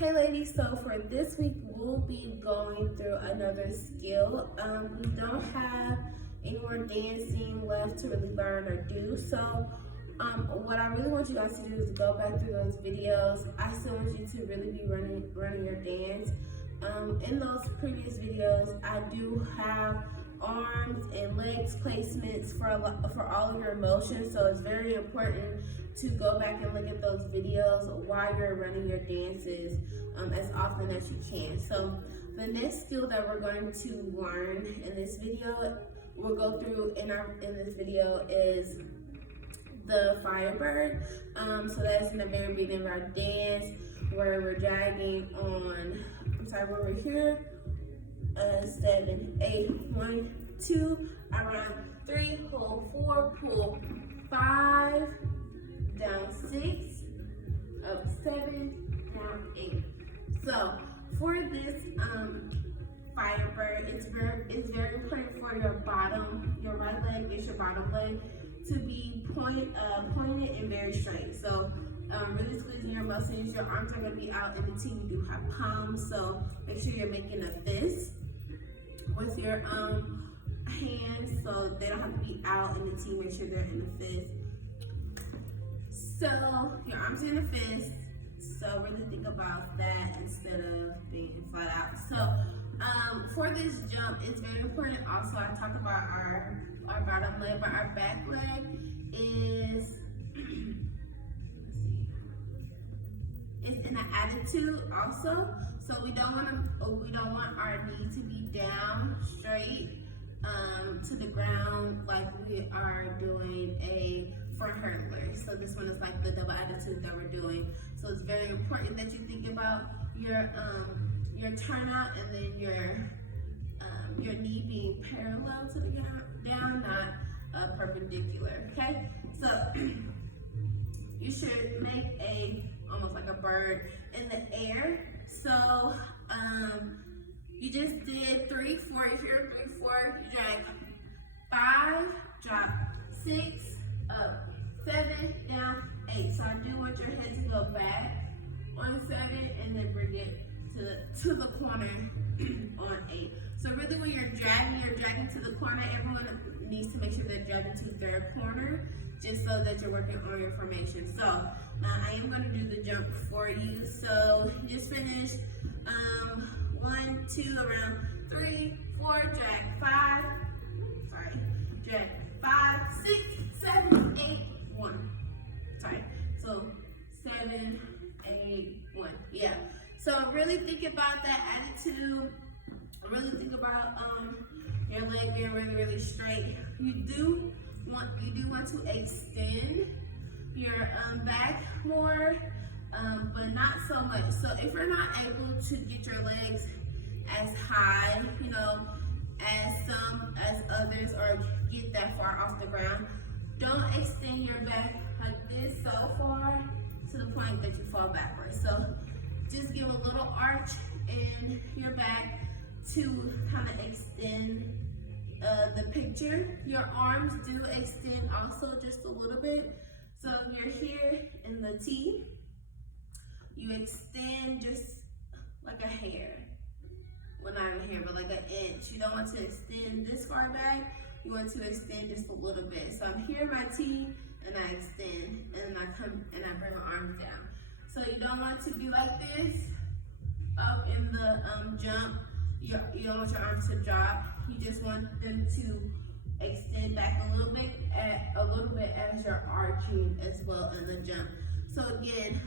Hey ladies, so for this week we'll be going through another skill. We don't have any more dancing left to really learn or do. So what I really want you guys to do is go back through those videos. I still want you to really be running your dance. In those previous videos, I do have arms and legs placements for all of your motions, so it's very important to go back and look at those videos while you're running your dances as often as you can. So the next skill that we're going to learn in this video, we'll go through in this video, is the Firebird. So that's in the very beginning of our dance where we're dragging on, where we're here, 7, 8, 1, 2, around 3, hold 4, pull 5, down 6, up 7, down 8. So for this Firebird, it's very important for your right leg is your bottom leg, to be pointed and very straight. So really squeezing your muscles. Your arms are going to be out in the T. You do have palms, so make sure you're making a fist with your hands, so they don't have to be out in the T. Make sure they're in the fist. So your arms are in the fist. So really think about that instead of being flat out. So for this jump, it's very important. Also, I talked about our bottom leg, but our back leg is it's in an attitude also. So we don't want our knee to be down straight to the ground like we are doing a front hurdler. So this one is like the double attitude that we're doing. So it's very important that you think about your turnout and then your knee being parallel to the down, not perpendicular. Okay, so you should make almost like a bird in the air. So you just did 3, 4. If you're 3, 4, you drag 5, drop 6, up 7, down 8. So I do want your head to go back on 7 and then bring it to the corner on 8. So really when you're dragging to the corner. Everyone needs to make sure they're dragging to their corner, just so that you're working on your formation. So I am going to do the jump for you. So you just finished 1, 2, around 3, 4, drag 5, drag 5, 6, 7, 8, 1. So 7, 8, 1. Yeah. So really think about that attitude. Really think about your leg being really straight. You do want to extend your back more, but not so much. So if you're not able to get your legs as high, as others, or get that far off the ground, don't extend your back like this so far to the point that you fall backwards. So just give a little arch in your back to kind of extend the picture. Your arms do extend also just a little bit. So if you're here in the T, you extend just like a hair. Well, not a hair, but like an inch. You don't want to extend this far back. You want to extend just a little bit. So I'm here in my T, and I extend, and then I come and I bring my arms down. So you don't want to be like this up in the jump. You don't want your arms to drop. You just want them to extend back a little bit as you're arching as well in the jump. So again,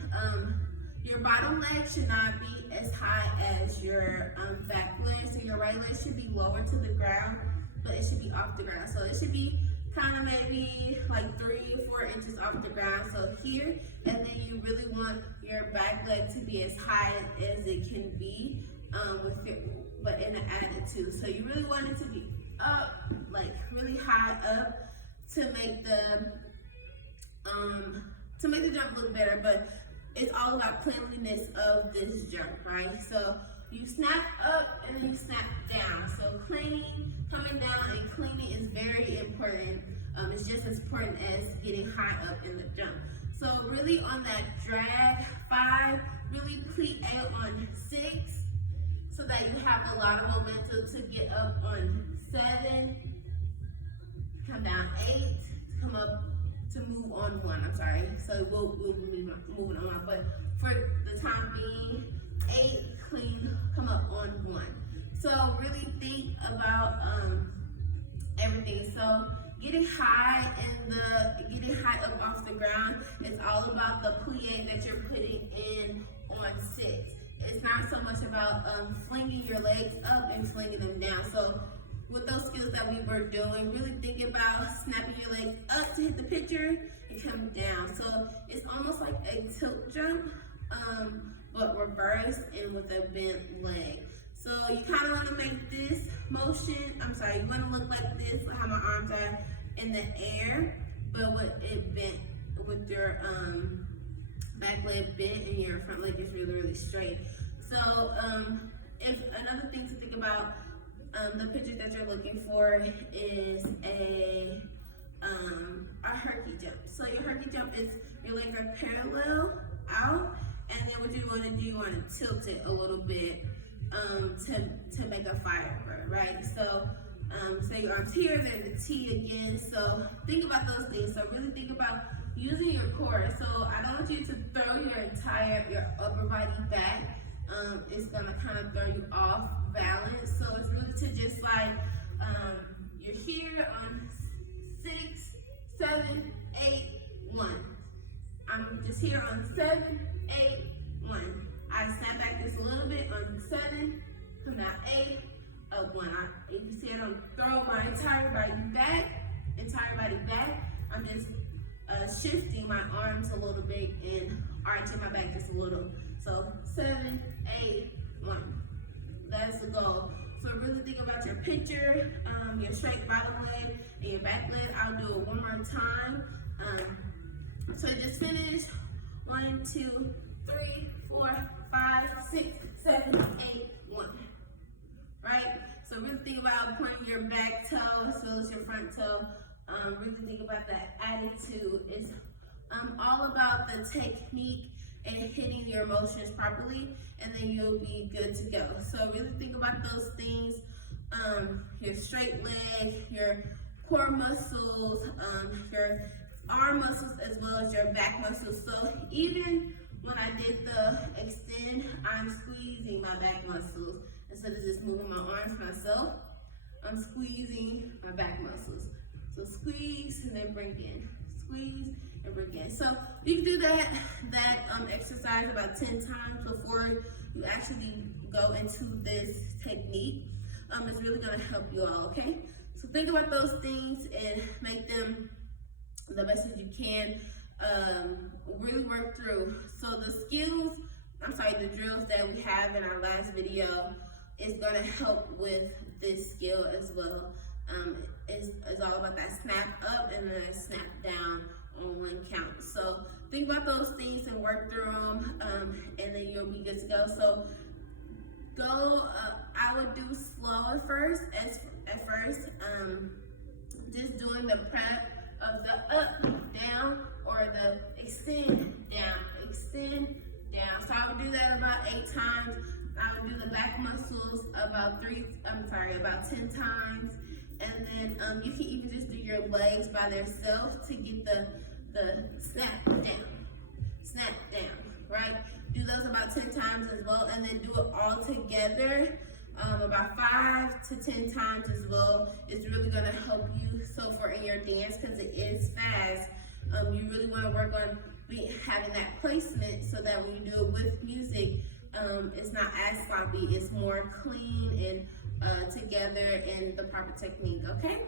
your bottom leg should not be as high as your back leg. So your right leg should be lower to the ground, but it should be off the ground. So it should be kind of maybe like 3 or 4 inches off the ground. So here, and then you really want your back leg to be as high as it can be but in an attitude. So you really want it to be up, like really high up, to make the jump look better. But it's all about cleanliness of this jump, right? So you snap up and then you snap down. So coming down and cleaning is very important. It's just as important as getting high up in the jump. So really on that drag 5, really pleat out on 6 so that you have a lot of momentum to get up on 7, come down 8, come up to move on 1. I'm sorry. So we'll be moving on 1, but for the time being, 8, clean, come up on 1. So really think about everything. So getting high up off the ground is all about the plie that you're putting in on 6. It's not so much about flinging your legs up and flinging them down. So with those skills that we were doing, really think about snapping your legs up to hit the pitcher and come down. So it's almost like a tilt jump, but reverse and with a bent leg. So you kind of want to make this motion, you want to look like this, how my arms are in the air, but with it bent, with your back leg bent and your front leg is really, really straight. So if another thing to think about, the picture that you're looking for is a herky jump. So your herky jump is your legs are parallel out, and then what you want to do, you want to tilt it a little bit to make a firebird, right? So say your arms here, then the T again. So think about those things. So really think about using your core. So I don't want you to throw your upper body back. It's gonna kind of throw you off balance. So it's really to just like, you're here on 6, 7, 8, 1. I'm just here on 7, 8, 1. I snap back just a little bit on 7, come down 8, up 1. You can see I don't throw my entire body back. I'm just shifting my arms a little bit and arching my back just a little. So 7, 8, 1. That's the goal. So really think about your pitcher, your straight bottom leg, and your back leg. I'll do it one more time. So just finish. 1, 2, 3, 4, 5, 6, 7, 8, 1. Right? So really think about pointing your back toe as well as your front toe. Really think about that attitude. It's all about the technique and hitting your motions properly, and then you'll be good to go. So really think about those things, your straight leg, your core muscles, your arm muscles, as well as your back muscles. So even when I did the extend, I'm squeezing my back muscles. Instead of just moving my arms myself, I'm squeezing my back muscles. So squeeze and then bring in. Squeeze and bring in. So you can do that exercise about 10 times before you actually go into this technique. It's really gonna help you all, okay? So think about those things and make them the best that you can. Really work through. So the drills that we have in our last video is gonna help with this skill as well. It's all about that snap up and then a snap down on 1 count. So think about those things and work through them, and then you'll be good to go. So I would do slow at first, just doing the prep of the up, down, or the extend, down. So I would do that about 8 times. I would do the back muscles about 10 times. And then you can even just do your legs by themselves to get the snap down, right? Do those about 10 times as well, and then do it all together about 5 to 10 times as well. It's really gonna help you. So for in your dance, because it is fast, you really wanna work on having that placement so that when you do it with music, it's not as sloppy, it's more clean and together in the proper technique, okay?